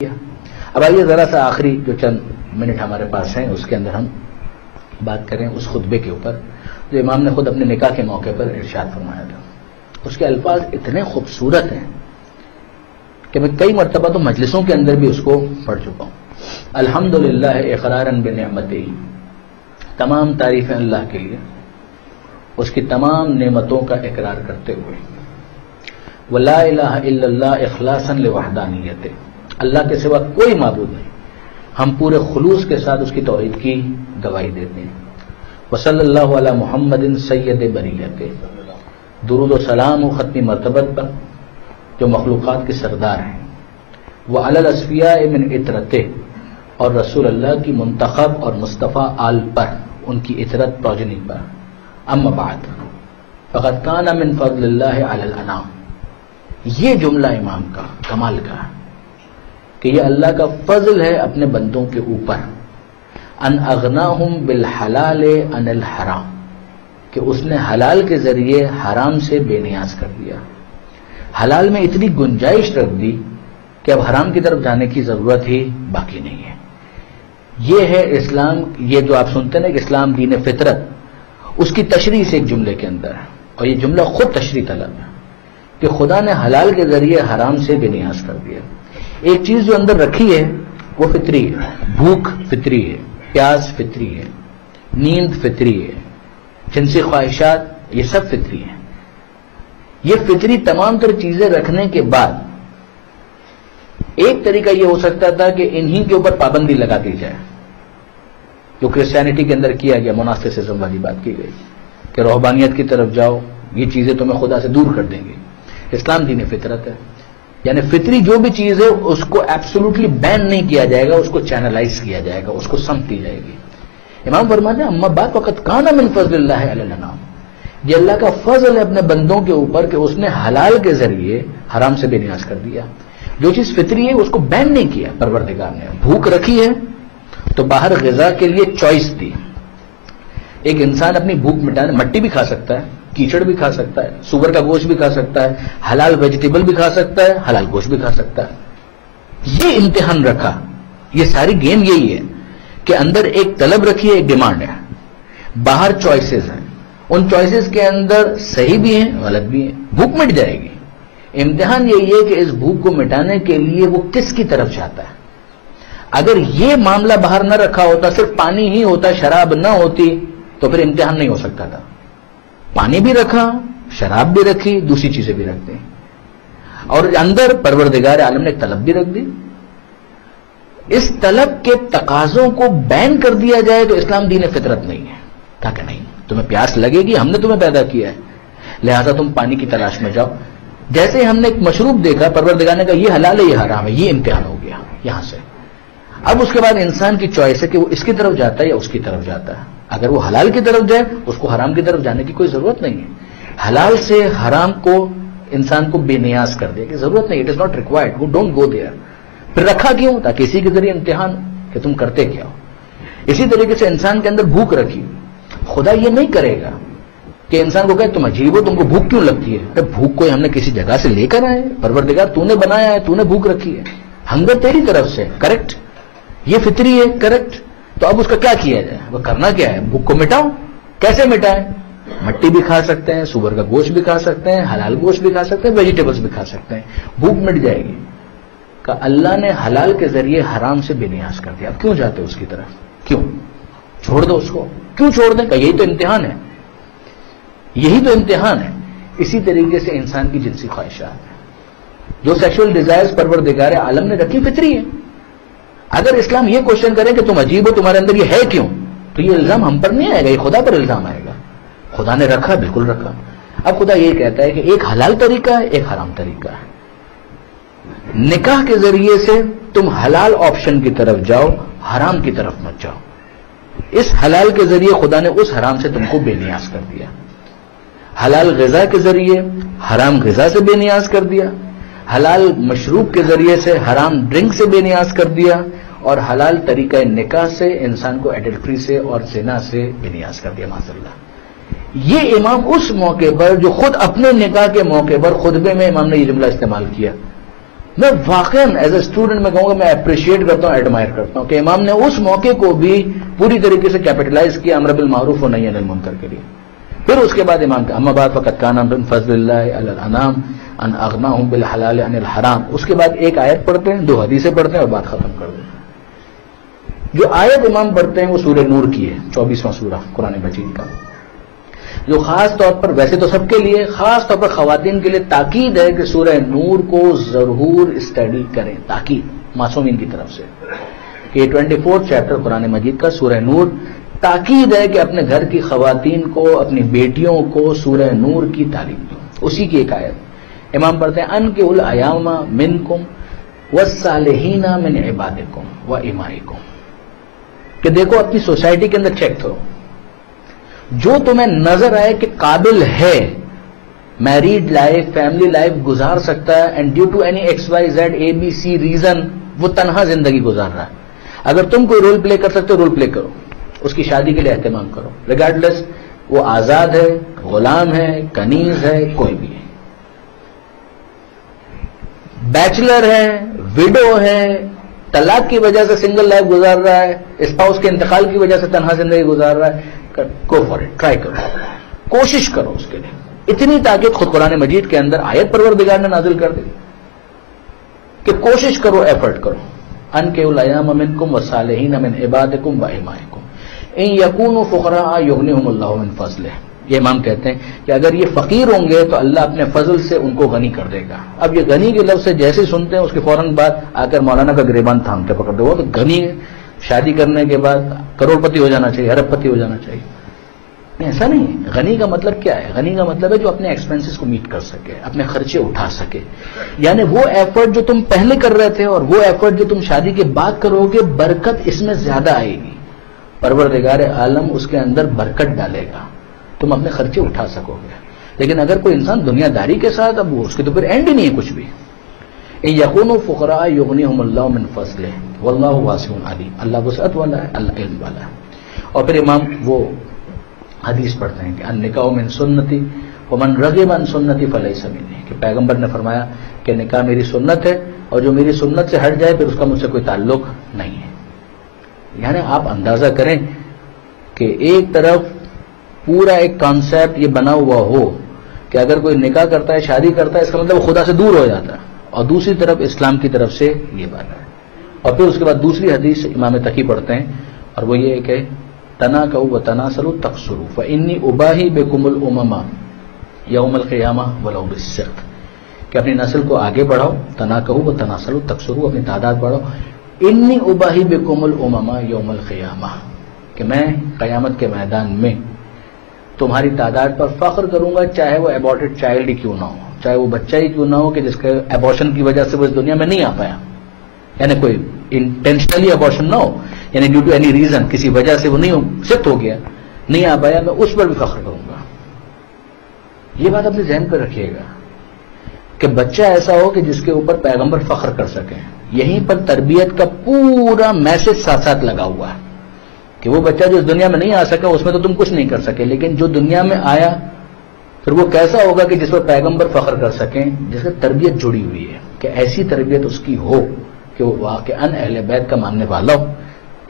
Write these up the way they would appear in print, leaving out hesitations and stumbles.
اب آئیے ذرا سا آخری جو چند منٹ ہمارے پاس ہیں اس کے اندر ہم بات کریں اس خطبے کے اوپر جو امام نے خود اپنے نکاح کے موقع پر ارشاد فرمایا تھا. اس کے الفاظ اتنے خوبصورت ہیں کہ میں کئی مرتبہ تو مجلسوں کے اندر بھی اس کو پڑھ چکا ہوں. الحمدللہ اقرارا بنعمتہ، تمام تعریفیں اللہ کے لیے اس کی تمام نعمتوں کا اقرار کرتے ہوئے. ولا الہ الا اللہ اخلاصا لوحدانیتہ، اللہ کے سوا کوئی معبود نہیں، ہم پورے خلوص کے ساتھ اس کی توحید کی گواہی دیتے ہیں. وصلی اللہ علی محمد سید بریت، درود و سلام و ختمی مرتبت پر جو مخلوقات کے سردار ہیں. وعلی الاصفیاء من عطرتہ، اور رسول اللہ کی منتخب اور مصطفیٰ آل پر، ان کی عطرت پروجنی پر. اما بعد فقد کان من فضل اللہ علی الانام، یہ جملہ امام کا کمال کا ہے کہ یہ اللہ کا فضل ہے اپنے بندوں کے اوپر. ان اغناہم بالحلال عن الحرام، کہ اس نے حلال کے ذریعے حرام سے بے نیاز کر دیا. حلال میں اتنی گنجائش رکھ دی کہ اب حرام کی طرف جانے کی ضرورت ہی باقی نہیں ہے. یہ ہے اسلام. یہ جو آپ سنتے ہیں کہ اسلام دین فطرت، اس کی تشریح سے ایک جملے کے اندر ہے، اور یہ جملہ خود تشریح طلب ہے کہ خدا نے حلال کے ذریعے حرام سے بے نیاز کر دیا. ایک چیز جو اندر رکھی ہے وہ فطری ہے، بھوک فطری ہے، پیاس فطری ہے، نیند فطری ہے، جنسی خواہشات، یہ سب فطری ہیں. یہ فطری تمام تر چیزیں رکھنے کے بعد ایک طریقہ یہ ہو سکتا تھا کہ انہی کے اوپر پابندی لگا دی جائے، جو کرسچینٹی کے اندر کیا گیا، مناسٹسزم والی بات کی گئی کہ روحانیت کی طرف جاؤ، یہ چیزیں تمہیں خدا سے دور کر دیں گی. اسلام دین فطرت ہے، یعنی فطری جو بھی چیز ہے اس کو ایبسولوٹلی بین نہیں کیا جائے گا، اس کو چینلائز کیا جائے گا، اس کو سمت دی جائے گی. امام فرماتے ہیں اما بعد فقد کان من فضل اللہ علی الانام، یہ اللہ کا فضل ہے اپنے بندوں کے اوپر کہ اس نے حلال کے ذریعے حرام سے بے نیاز کر دیا. جو چیز فطری ہے اس کو بین نہیں کیا پروردگار نے. بھوک رکھی ہے تو باہر غذا کے لیے چوائس دی. ایک انسان اپنی بھوک مٹانے مٹی بھی کھا سکتا ہے، کیچڑ بھی کھا سکتا ہے، سور کا گوشت بھی کھا سکتا ہے، حلال ویجیٹیبل بھی کھا سکتا ہے، حلال گوشت بھی کھا سکتا ہے. یہ امتحان رکھا. یہ ساری گیم یہی ہے کہ اندر ایک طلب رکھی ہے، ایک ڈیمانڈ ہے، باہر چوائسز ہیں. ان چوائسز کے اندر صحیح بھی ہیں، غلط بھی ہیں. بھوک مٹ جائے گی. امتحان یہی ہے کہ اس بھوک کو مٹانے کے لیے وہ کس کی طرف جاتا ہے. اگر یہ معاملہ باہر نہ رکھا ہوتا، صرف پانی ہی ہوتا، شراب نہ ہوتی، تو پھر امتحان نہیں ہو سکتا تھا. پانی بھی رکھا، شراب بھی رکھی، دوسری چیزیں بھی رکھ دیں، اور اندر پروردگار عالم نے طلب بھی رکھ دی. اس طلب کے تقاضوں کو بین کر دیا جائے تو اسلام دین فطرت نہیں ہے. کہا کہ نہیں، تمہیں پیاس لگے گی، ہم نے تمہیں پیدا کیا ہے، لہذا تم پانی کی تلاش میں جاؤ. جیسے ہم نے ایک مشروب دیکھا، پروردگار نے کہا یہ حلال ہے، یہ حرام ہے، یہ امتحان ہو گیا یہاں سے. اب اس کے بعد انسان کی چوائس ہے کہ وہ اس کی طرف جاتا ہے یا اس کی طرف جاتا ہے. اگر وہ حلال کی طرف جائے، اس کو حرام کی طرف جانے کی کوئی ضرورت نہیں ہے. حلال سے حرام کو انسان کو بے نیاز کر دے کہ ضرورت نہیں، اٹ از ناٹ ریکوائرڈ، وہ ڈونٹ گو دیئر. پھر رکھا کیوں؟ تاکہ اسی کے ذریعے امتحان کہ تم کرتے کیا ہو. اسی طریقے سے انسان کے اندر بھوک رکھی. خدا یہ نہیں کرے گا کہ انسان کو کہے تم عجیب ہو، تم کو بھوک کیوں لگتی ہے. ارے بھوک کوئی ہم نے کسی جگہ سے لے کر آئے، پروردگار تو نے بنایا ہے، تو نے بھوک رکھی ہے. ہنگر تیری طرف سے، کریکٹ، یہ فطری ہے، کریکٹ. تو اب اس کا کیا کیا جائے؟ وہ کرنا کیا ہے؟ بھوک کو مٹاؤ. کیسے مٹائیں؟ مٹی بھی کھا سکتے ہیں، سور کا گوشت بھی کھا سکتے ہیں، حلال گوشت بھی کھا سکتے ہیں، ویجیٹیبلز بھی کھا سکتے ہیں. بھوک مٹ جائے گی. کہ اللہ نے حلال کے ذریعے حرام سے بے نیاز کر دیا. اب کیوں جاتے اس کی طرف؟ کیوں؟ چھوڑ دو اس کو. کیوں چھوڑ دیں؟ کہ یہی تو امتحان ہے، یہی تو امتحان ہے. اسی طریقے سے انسان کی جنسی خواہشات ہیں، جو سیکشول ڈیزائرز پروردگار عالم نے رکھی، فطری ہے. اگر اسلام یہ کوشچن کرے کہ تم عجیب ہو، تمہارے اندر یہ ہے کیوں، تو یہ الزام ہم پر نہیں آئے گا، یہ خدا پر الزام آئے گا. خدا نے رکھا، بالکل رکھا. اب خدا یہ کہتا ہے کہ ایک حلال طریقہ ہے، ایک حرام طریقہ ہے. نکاح کے ذریعے سے تم حلال آپشن کی طرف جاؤ، حرام کی طرف مت جاؤ. اس حلال کے ذریعے خدا نے اس حرام سے تم کو بے نیاز کر دیا. حلال غذا کے ذریعے حرام غذا سے بے نیاز کر دیا. حلال مشروب کے ذریعے سے حرام ڈرنک سے بے نیاز کر دیا. اور حلال طریقہ نکاح سے انسان کو ایڈلٹری سے اور زنا سے بے نیاز کر دیا. معاذ اللہ. یہ امام اس موقع پر جو خود اپنے نکاح کے موقع پر خطبے میں امام نے یہ جملہ استعمال کیا میں واقعاً ایز اے اسٹوڈنٹ میں کہوں گا میں اپریشیٹ کرتا ہوں، ایڈمائر کرتا ہوں کہ امام نے اس موقع کو بھی پوری طریقے سے کیپٹلائز کیا امر بالمعروف و نہی عن المنکر کے لیے. پھر اس کے بعد امام کا اما بعد فقد کان من فضل اللہ علی الانام ان اغناہم بالحلال عن الحرام. اس کے بعد ایک آیت پڑھتے ہیں، 2 حدیثیں پڑھتے ہیں اور بات ختم کر دیتے ہیں. جو آیت امام پڑھتے ہیں وہ سورہ نور کی ہے، 24واں سورہ قرآن مجید کا، جو خاص طور پر ویسے تو سب کے لیے، خاص طور پر خواتین کے لیے تاکید ہے کہ سورہ نور کو ضرور اسٹڈی کریں. تاکید معصومین کی طرف سے کہ 24 چیپٹر قرآن مجید کا سورہ نور، تاکید ہے کہ اپنے گھر کی خواتین کو، اپنی بیٹیوں کو سورہ نور کی تعلیم دو. اسی کی ایک آیت امام پڑھتے ہیں انکحوا الایام منکم والصالحین من عبادکم وامائکم، کہ دیکھو اپنی سوسائٹی کے اندر چیک کرو، جو تمہیں نظر آئے کہ قابل ہے، میریڈ لائف، فیملی لائف گزار سکتا ہے، and due to any X Y Z A B C reason وہ تنہا زندگی گزار رہا ہے، اگر تم کوئی رول پلے کر سکتے ہو رول پلے کرو، اس کی شادی کے لیے اہتمام کرو، ریگارڈلیس وہ آزاد ہے، غلام ہے، کنیز ہے، کوئی بھی ہے، بیچلر ہے، ویڈو ہے، طلاق کی وجہ سے سنگل لائف گزار رہا ہے، اسپاؤس کے انتقال کی وجہ سے تنہا زندگی گزار رہا ہے، گو فار اٹ، ٹرائی کرو، کوشش کرو اس کے لیے. اتنی تاکید خود قرآن مجید کے اندر آیت پروردگار نے نازل کر دی کہ کوشش کرو، ایفرٹ کرو. انکحوا الایام منکم والصالحین من عبادکم وامائکم ان یکونوا فقراء یغنیہم اللہ من فضلہ. یہ امام کہتے ہیں کہ اگر یہ فقیر ہوں گے تو اللہ اپنے فضل سے ان کو غنی کر دے گا. اب یہ غنی کے لفظ سے جیسے سنتے ہیں اس کے فوراً بعد آ کر مولانا کا گریبان تھام کے پکڑ دے، وہ تو غنی ہے، شادی کرنے کے بعد کروڑ پتی ہو جانا چاہیے، ارب پتی ہو جانا چاہیے. ایسا نہیں ہے. غنی کا مطلب کیا ہے؟ غنی کا مطلب ہے جو اپنے ایکسپینسز کو میٹ کر سکے، اپنے خرچے اٹھا سکے. یعنی وہ ایفرٹ جو تم پہلے کر رہے تھے اور وہ ایفرٹ جو تم شادی کے بعد کرو گے، برکت اس میں زیادہ آئے گی. پروردگار عالم اس کے اندر برکت ڈالے گا، تم اپنے خرچے اٹھا سکو گے. لیکن اگر کوئی انسان دنیا داری کے ساتھ، اب اس کے تو پھر اینڈ ہی نہیں ہے کچھ بھی. ان یکونوا فقراء یغنیہم اللہ من فضلہ واللہ واسع علیم. اللہ وسعت والا ہے، اللہ علم والا ہے. اور پھر امام وہ حدیث پڑھتے ہیں کہ النکاح من سنتی ومن رغب عن سنتی فلیس منی، کہ پیغمبر نے فرمایا کہ نکاح میری سنت ہے اور جو میری سنت سے ہٹ جائے پھر اس کا مجھ سے کوئی تعلق نہیں ہے. یعنی آپ اندازہ کریں کہ ایک طرف پورا ایک کانسیپٹ یہ بنا ہوا ہو کہ اگر کوئی نکاح کرتا ہے، شادی کرتا ہے، اس کا مطلب خدا سے دور ہو جاتا ہے، اور دوسری طرف اسلام کی طرف سے یہ بات ہے. اور پھر اس کے بعد دوسری حدیث امام تقی پڑھتے ہیں اور وہ یہ ہے کہ تناکحوا وتناسلوا تقصروا فانی اباہی بکم الامم یوم القیامہ ولو بالسقط، کہ اپنی نسل کو آگے بڑھاؤ، تناکحوا وتناسلوا تقصروا، اپنی تعداد بڑھاؤ. انی اباہی بکم الامم یوم القیامہ، کہ میں قیامت کے میدان میں تمہاری تعداد پر فخر کروں گا، چاہے وہ ایبورٹڈ چائلڈ ہی کیوں نہ ہو، چاہے وہ بچہ ہی کیوں نہ ہو کہ جس کے ایبورشن کی وجہ سے وہ اس دنیا میں نہیں آ پایا، یعنی کوئی انٹینشنلی ایبورشن نہ ہو، یعنی ڈیو ٹو اینی ریزن، کسی وجہ سے وہ نہیں شفٹ ہو گیا، نہیں آ پایا، میں اس پر بھی فخر کروں گا. یہ بات اپنے ذہن پہ رکھیے گا کہ بچہ ایسا ہو کہ جس کے اوپر پیغمبر فخر کر سکیں. یہیں پر تربیت کا پورا میسج ساتھ ساتھ لگا ہوا ہے کہ وہ بچہ جو اس دنیا میں نہیں آ سکا اس میں تو تم کچھ نہیں کر سکے، لیکن جو دنیا میں آیا پھر وہ کیسا ہوگا کہ جس پر پیغمبر فخر کر سکیں، جس کی تربیت جڑی ہوئی ہے، کہ ایسی تربیت اس کی ہو کہ وہ واقعاً اہل بیت کا ماننے والا ہو،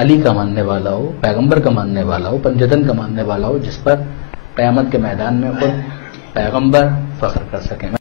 علی کا ماننے والا ہو، پیغمبر کا ماننے والا ہو، پنجتن کا ماننے والا ہو، جس پر قیامت کے میدان میں خود پیغمبر فخر کر سکیں.